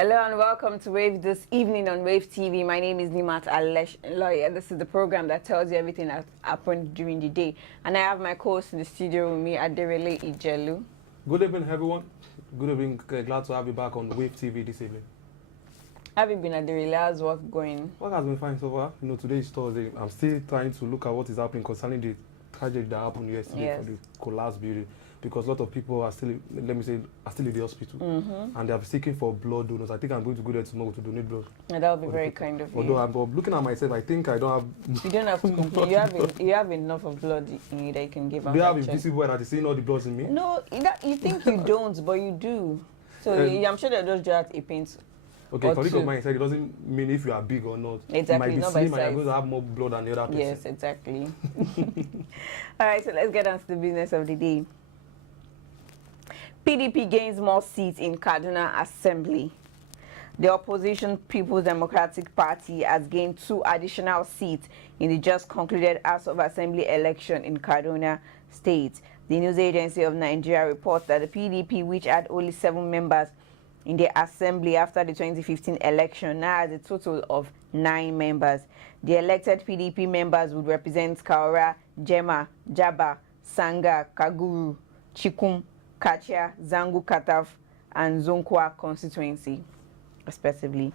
Hello and welcome to Wave this evening on Wave TV. My name is Nimat Alesh Lawyer. This is the program that tells you everything that happened during the day. And I have my co-host in the studio with me, Aderele Ijelu. Good evening, everyone. Good evening. Glad to have you back on Wave TV this evening. Have you been, Aderele? How's work going? Work has been fine so far. You know, today is Thursday. I'm still trying to look at what is happening concerning the tragedy that happened yesterday for the collapsed building. Because a lot of people are still, are still in the hospital, and they are seeking for blood donors. I think I'm going to go there tomorrow to donate blood. Yeah, that would be very kind of you. Although I'm looking at myself, I think I don't have. You don't have to complain. You have enough of blood in you that you can give out. Do you have invisible that is seeing all the bloods in me? No, you think you don't, but you do. So I'm sure that those just a paint. Okay, colleague of mine said it doesn't mean if you are big or not. Exactly, you might be not slim by size. and you're going to have more blood than the other person. Yes, exactly. All right, so let's get on to the business of the day. PDP gains more seats in Kaduna Assembly. The opposition People's Democratic Party has gained 2 additional seats in the just concluded House of Assembly election in Kaduna State. The news agency of Nigeria reports that the PDP, which had only 7 members in the assembly after the 2015 election, now has a total of 9 members. The elected PDP members would represent Kaura, Jema, Jaba, Sanga, Kaguru, Chikum, Kachia, Zangu Kataf, and Zonkwa constituency, respectively.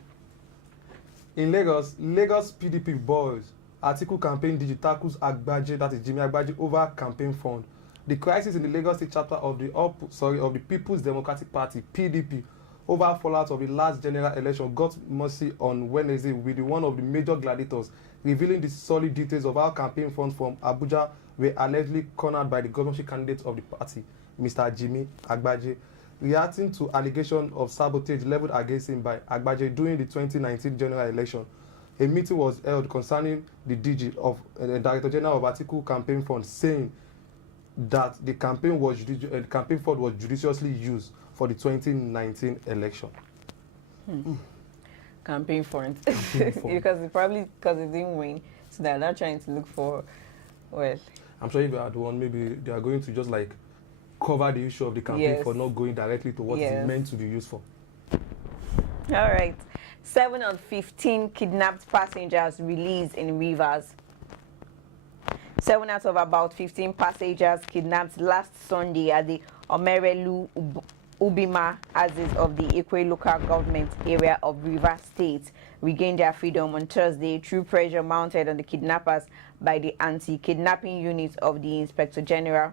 In Lagos PDP boys, Atiku campaign digitacles Agbaje, that is Jimi Agbaje, over campaign fund. The crisis in the Lagos State chapter of the People's Democratic Party (PDP) over fallout of the last general election got mercy on Wednesday with one of the major gladiators revealing the solid details of how campaign funds from Abuja were allegedly cornered by the governorship candidate of the party, Mr. Jimi Agbaje, reacting to allegations of sabotage leveled against him by Agbaje during the 2019 general election. A meeting was held concerning the DG of the Director General of Atiku Campaign Fund, saying that the campaign fund was judiciously used for the 2019 election. Campaign fund. Because it didn't win, so they're not trying to look for, well. I'm sure if you had one, maybe they are going to just like cover the issue of the campaign for not going directly to what it's meant to be used for. All right. 7 of 15 kidnapped passengers released in Rivers. 7 out of about 15 passengers kidnapped last Sunday at the Omerelu Ubima Axis of the Ikwe local government area of Rivers State regained their freedom on Thursday through pressure mounted on the kidnappers by the anti-kidnapping unit of the Inspector General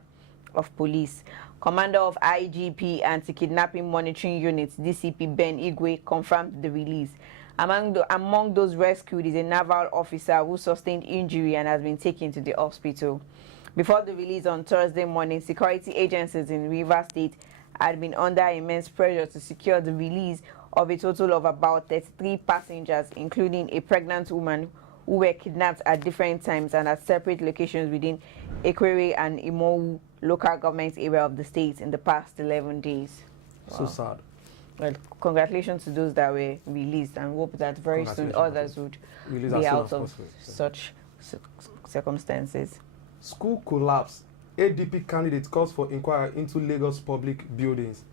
of Police. Commander of Anti-Kidnapping Monitoring Unit, DCP Ben Igwe, confirmed the release. Among those rescued is a naval officer who sustained injury and has been taken to the hospital. Before the release on Thursday morning, security agencies in Rivers State had been under immense pressure to secure the release of a total of about 33 passengers, including a pregnant woman who were kidnapped at different times and at separate locations within Ekwere and Imowu local government area of the state in the past 11 days. Wow. So sad. Well, congratulations to those that were released, and hope that very soon others would be out of such circumstances. School collapse. ADP candidate calls for inquiry into Lagos public buildings.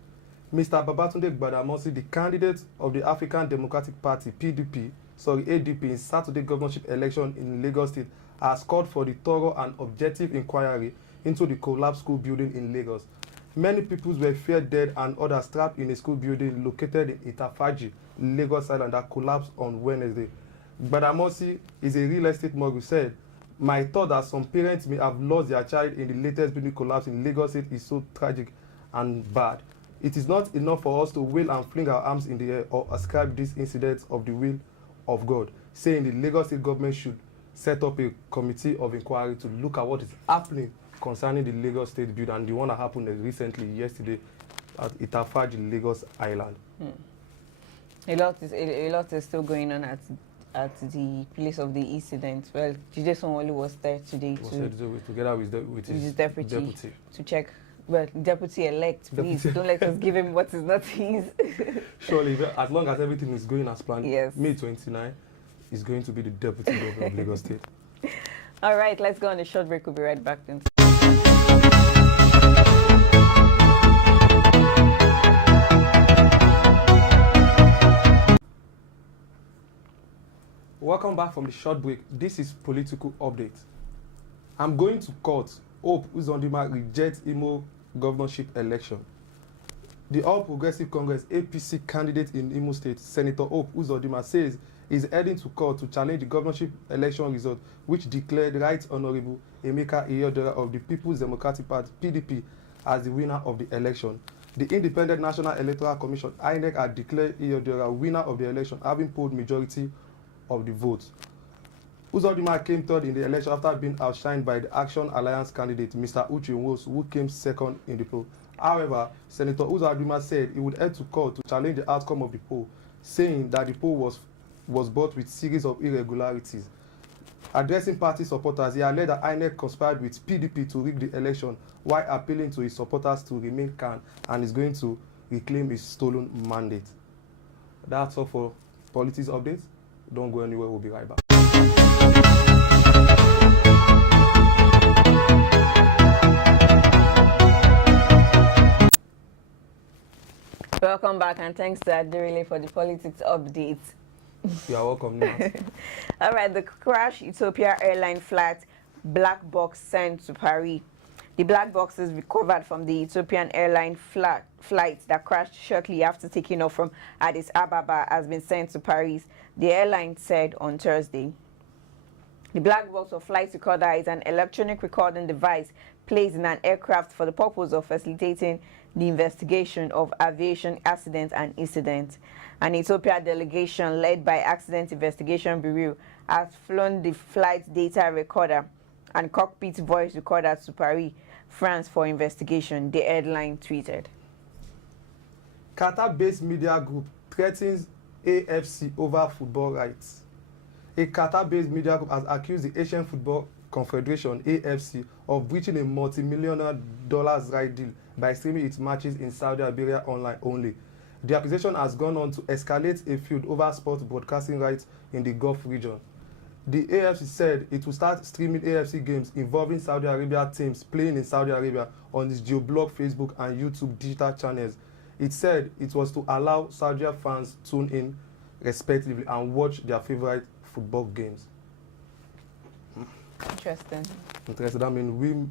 Mr. Babatunde Gbadamosi, the candidate of the African Democratic Party ADP in Saturday governorship election in Lagos State, has called for the thorough and objective inquiry into the collapsed school building in Lagos. Many people were feared dead and others trapped in a school building located in Ita Faaji, Lagos Island, that collapsed on Wednesday. Gbadamosi is a real estate mogul, said, "My thought that some parents may have lost their child in the latest building collapse in Lagos State is so tragic and bad. It is not enough for us to wail and fling our arms in the air or ascribe these incidents of the will of God," saying the Lagos State government should set up a committee of inquiry to look at what is happening concerning the Lagos State building and the one that happened recently yesterday at Ita Faaji, Lagos Island. A lot is still going on at the place of the incident. Well, Jide Sanwo-Olu was there today together with his deputy to check. Well, deputy-elect, please don't let us give him what is not his. Surely, as long as everything is going as planned, yes. May 29 is going to be the deputy governor of Lagos State. All right, let's go on a short break. We'll be right back then. Welcome back from the short break. This is Political Update. I'm going to court. Hope Uzodinma rejects Imo governorship election. The All Progressive Congress APC candidate in Imo State, Senator Hope Uzodinma, says he's heading to court to challenge the governorship election result, which declared Right Honorable Emeka Iyodera of the People's Democratic Party (PDP) as the winner of the election. The Independent National Electoral Commission (INEC) had declared Iyodera winner of the election, having polled majority of the votes. Uzodinma came third in the election after being outshined by the Action Alliance candidate, Mr. Uche Nwosu, who came second in the poll. However, Senator Uzodinma said he would head to court to challenge the outcome of the poll, saying that the poll was bought with series of irregularities. Addressing party supporters, he alleged that INEC conspired with PDP to rig the election, while appealing to his supporters to remain calm and is going to reclaim his stolen mandate. That's all for politics updates. Don't go anywhere, we'll be right back. Welcome back, and thanks to Adirele for the politics update. You are welcome. All right, the crash Ethiopia airline flight black box sent to Paris. The black box is recovered from the Ethiopian airline flight that crashed shortly after taking off from Addis Ababa has been sent to Paris, the airline said on Thursday. The black box or flight recorder is an electronic recording device placed in an aircraft for the purpose of facilitating the investigation of aviation accidents and incidents. An Ethiopia delegation led by Accident Investigation Bureau has flown the flight data recorder and cockpit voice recorder to Paris, France for investigation, the airline tweeted. Qatar-based media group threatens AFC over football rights. A Qatar-based media group has accused the Asian Football Confederation (AFC) of breaching a multi-million dollars right deal by streaming its matches in Saudi Arabia online only. The accusation has gone on to escalate a feud over sports broadcasting rights in the Gulf region. The AFC said it will start streaming AFC games involving Saudi Arabia teams playing in Saudi Arabia on its GeoBlog, Facebook, and YouTube digital channels. It said it was to allow Saudi fans to tune in respectively and watch their favorite football games. Interesting. Interesting. I mean,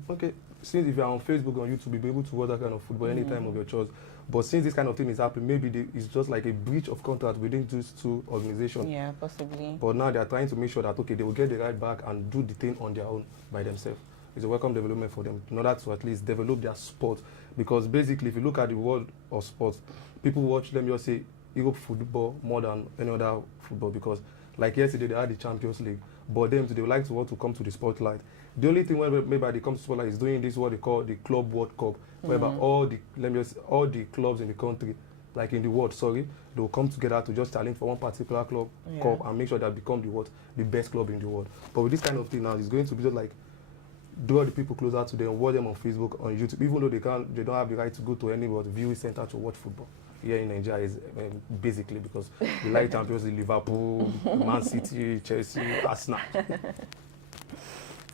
since if you're on Facebook or YouTube, you'll be able to watch that kind of football anytime of your choice. But since this kind of thing is happening, maybe it's just like a breach of contract within these two organizations. Yeah, possibly. But now they're trying to make sure that, okay, they will get the right back and do the thing on their own by themselves. It's a welcome development for them in order to at least develop their sport. Because basically, if you look at the world of sports, people watch them just say Europe football more than any other football. Because like yesterday, they had the Champions League. But them, they would like to want to come to the spotlight. The only thing where maybe they come to spotlight is doing this what they call the Club World Cup, whereby all the clubs in the country, like in the world, they will come together to just challenge for one particular club cup and make sure that become the best club in the world. But with this kind of thing now, it's going to be just like draw the people closer to them, watch them on Facebook, on YouTube, even though they don't have the right to go to any viewing center to watch football. Here in Nigeria is basically because the light champions in Liverpool, Man City, Chelsea, Arsenal.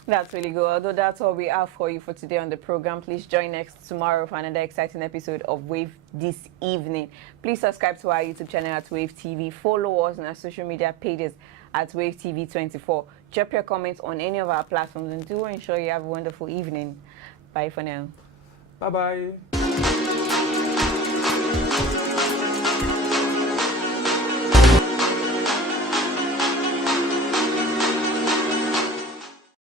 That's really good. Although that's all we have for you for today on the program. Please join us tomorrow for another exciting episode of Wave this evening. Please subscribe to our YouTube channel at WAVEStv. Follow us on our social media pages at WAVEStv24. Drop your comments on any of our platforms and do ensure you have a wonderful evening. Bye for now. Bye-bye.